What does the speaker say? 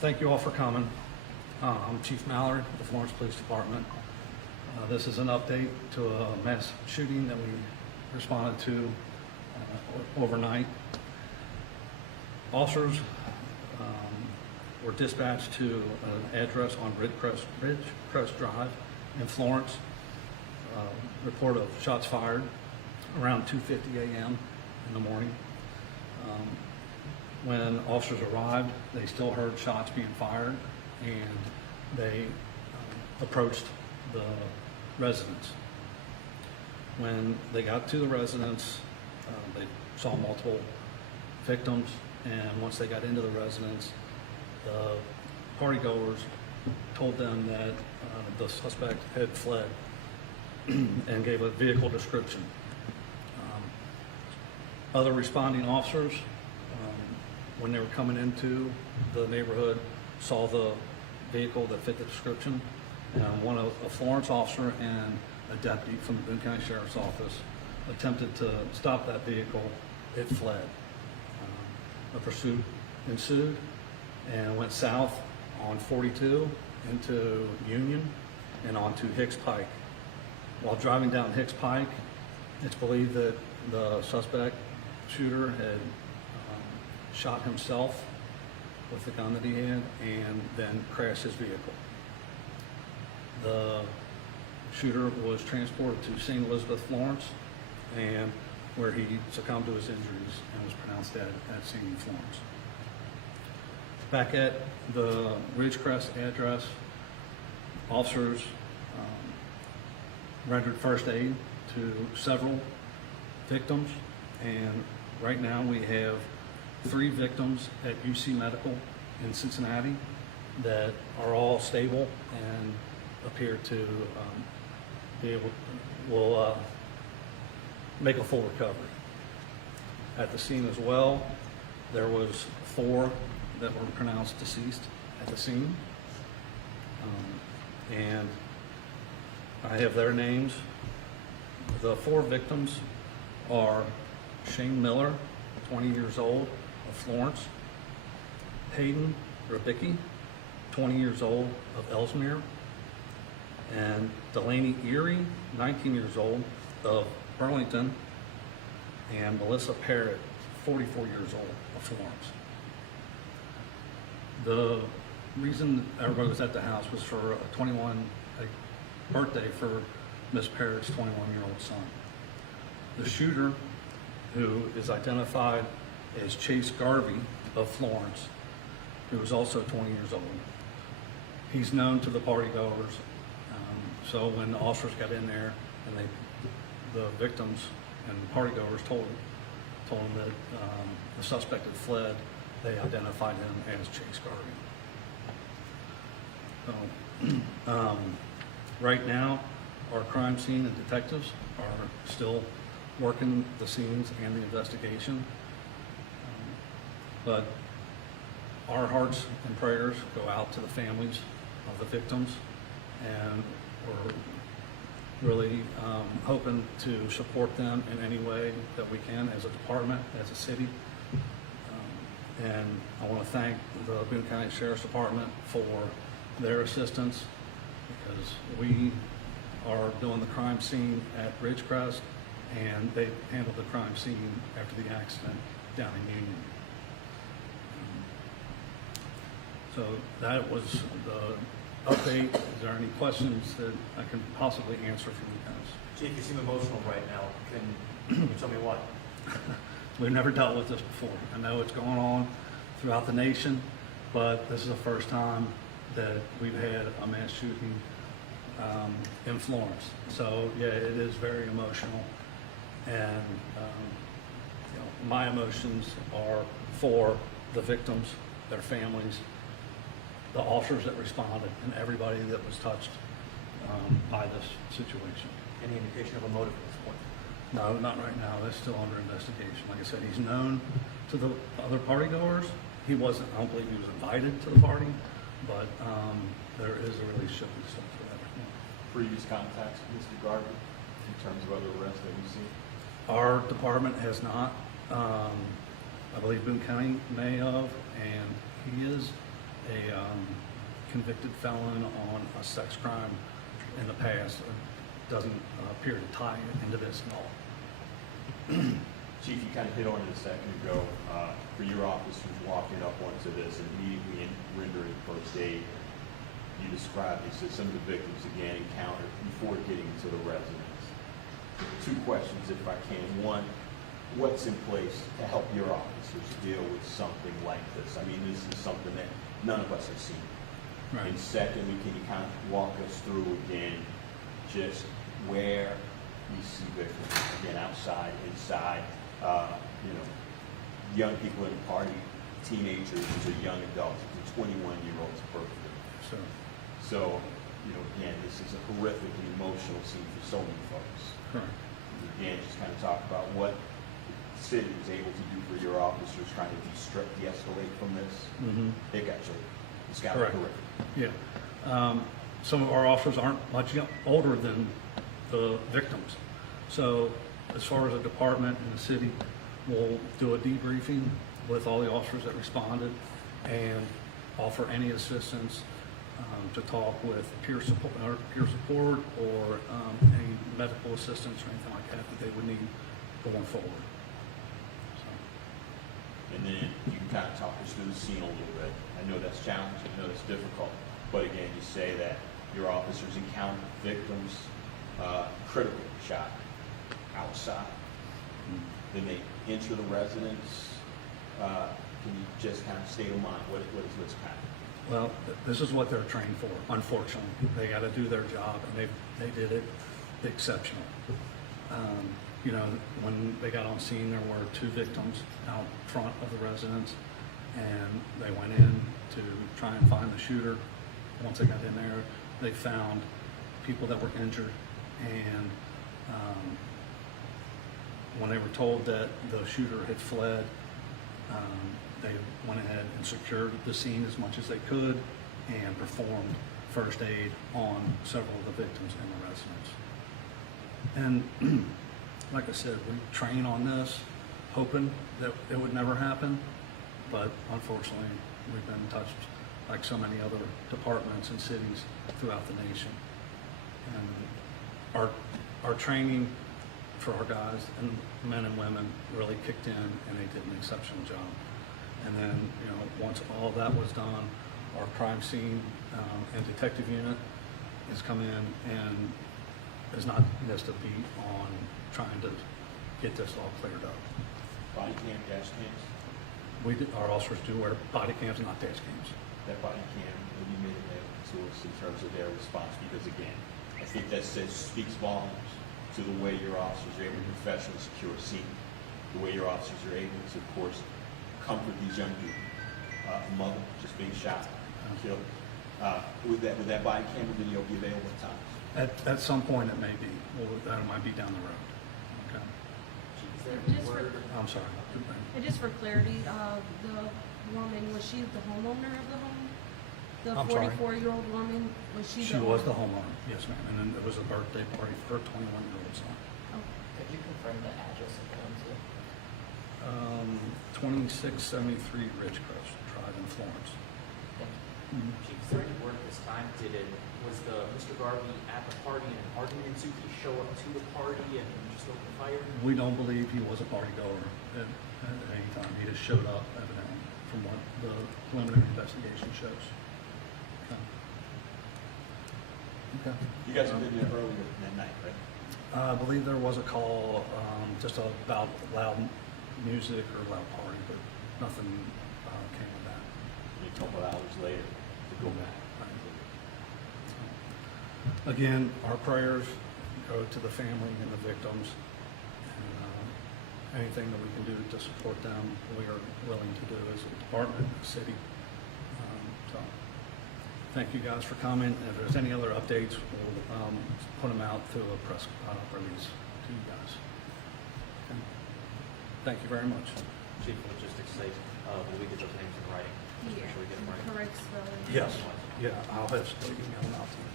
Thank you all for coming. I'm Chief Mallory with the Florence Police Department. This is an update to a mass shooting that we responded to overnight. Officers were dispatched to an address on Ridgecrest Drive in Florence. Report of shots fired around 2:50 a.m. in the morning. When officers arrived, they still heard shots being fired, and they approached the residence. When they got to the residence, they saw multiple victims, and once they got into the residence, the partygoers told them that the suspect had fled and gave a vehicle description. Other responding officers, when they were coming into the neighborhood, saw the vehicle that fit the description. A Florence officer and a deputy from the Boone County Sheriff's Office attempted to stop that vehicle. It fled. A pursuit ensued and went south on 42 into Union and onto Hicks Pike. While driving down Hicks Pike, it's believed that the suspect shooter had shot himself with the gun that he had and then crashed his vehicle. The shooter was transported to St. Elizabeth, Florence, and where he succumbed to his injuries and was pronounced dead at scene in Florence. Back at the Ridgecrest address, officers rendered first aid to several victims, and right now we have 3 victims at UC Medical in Cincinnati that are all stable and appear to will make a full recovery. At the scene as well, there was 4 that were pronounced deceased at the scene, and I have their names. The 4 victims are Shane Miller, 20 years old, of Florence; Hayden Rabicki, 20 years old, of Ellesmere; and Delaney Erie, 19 years old, of Burlington; and Melissa Parrott, 44 years old, of Florence. The reason everybody was at the house was for a birthday for Miss Parrott's 21-year-old son. The shooter, who is identified as Chase Garvey of Florence, who is also 20 years old. He's known to the partygoers, so when the officers got in there and the victims and partygoers told him that the suspect had fled, they identified him as Chase Garvey. So, right now, our crime scene and detectives are still working the scenes and the investigation. But our hearts and prayers go out to the families of the victims, and we're really hoping to support them in any way that we can as a department, as a city. And I want to thank the Boone County Sheriff's Department for their assistance, because we are doing the crime scene at Ridgecrest, and they handled the crime scene after the accident down in Union. So that was the update. Is there any questions that I can possibly answer from you guys? Chief, you seem emotional right now. Can you tell me why? We've never dealt with this before. I know it's going on throughout the nation, but this is the first time that we've had a mass shooting in Florence. So yeah, it is very emotional, and my emotions are for the victims, their families, the officers that responded, and everybody that was touched by this situation. Any indication of a motive at this point? No, not right now. That's still under investigation. Like I said, he's known to the other partygoers. He wasn't, I don't believe he was invited to the party, but there is a relationship and stuff for that. Previous contacts with Mr. Garvey in terms of other arrests that we've seen? Our department has not. I believe Boone County may have, and he is a convicted felon on a sex crime in the past. Doesn't appear to tie into this at all. Chief, you kind of hit on it a second ago. For your officers walking up onto this and immediately rendering first aid, you described, you said some of the victims again encountered before getting to the residence. Two questions, if I can. One, what's in place to help your officers deal with something like this? I mean, this is something that none of us have seen. Right. And secondly, can you kind of walk us through again just where you see victims, again, outside, inside, young people in the party, teenagers to young adults, to 21-year-olds perfectly. So, So, again, this is a horrific and emotional scene for so many folks. correct. Again, just kind of talk about what the city was able to do for your officers trying to de-escalate from this. Mm-hmm. It got you. It's got Correct. horrific. Yeah. Some of our officers aren't much older than the victims. So as far as the department and the city, we'll do a debriefing with all the officers that responded and offer any assistance to talk with peer support or any medical assistance or anything like that they would need going forward. So. And then you can kind of talk us through the scene a little bit. I know that's challenging, I know that's difficult, but again, you say that your officers encountered victims, critically shot outside. Then they enter the residence. Can you just kind of state of mind, what is what's happening? Well, this is what they're trained for, unfortunately. They got to do their job, and they did it exceptional. When they got on scene, there were 2 victims out front of the residence, and they went in to try and find the shooter. Once they got in there, they found people that were injured, and when they were told that the shooter had fled, they went ahead and secured the scene as much as they could and performed first aid on several of the victims in the residence. And like I said, we train on this, hoping that it would never happen, but unfortunately, we've been touched like so many other departments and cities throughout the nation. And our training for our guys and men and women really kicked in, and they did an exceptional job. And then, once all that was done, our crime scene and detective unit has come in and has not missed a beat on trying to get this all cleared up. Body cam, dash cams? Our officers do wear body cams, not dash cams. That body cam will be made available to us in terms of their response, because again, I think that speaks volumes to the way your officers are able to professionally secure a scene, the way your officers are able to, of course, comfort these young people. A mother just being shot, killed. Would that body camera video be available at times? At some point, it may be. Well, that might be down the road. Okay. I'm sorry. And just for clarity, the woman, was she the homeowner of the home? The I'm sorry? 44-year-old woman, was she She was the homeowner, yes, ma'am. And then there was a birthday party for her 21-year-old son. Could you confirm the address of the home too? 2673 Ridgecrest Drive in Florence. Thank you. Mhm. Chief, is there any word at this time? Was Mr. Garvey at the party in an argument? Did he show up to the party and just open fire? We don't believe he was a party goer at any time. He just showed up, evidently, from what the preliminary investigation shows. Okay. You guys have been there earlier that night, right? I believe there was a call just about loud music or loud party, but nothing came of that. A couple of hours later to go back. Again, our prayers go to the family and the victims, and anything that we can do to support them, we are willing to do as a department, a city. So, thank you guys for coming. If there's any other updates, we'll put them out through a press release to you guys. Okay. Thank you very much. Chief, logistics sake, will we get those names in writing? Just make sure we get them right. Correct spelling. Yes. Yeah, I'll have to email them out to you.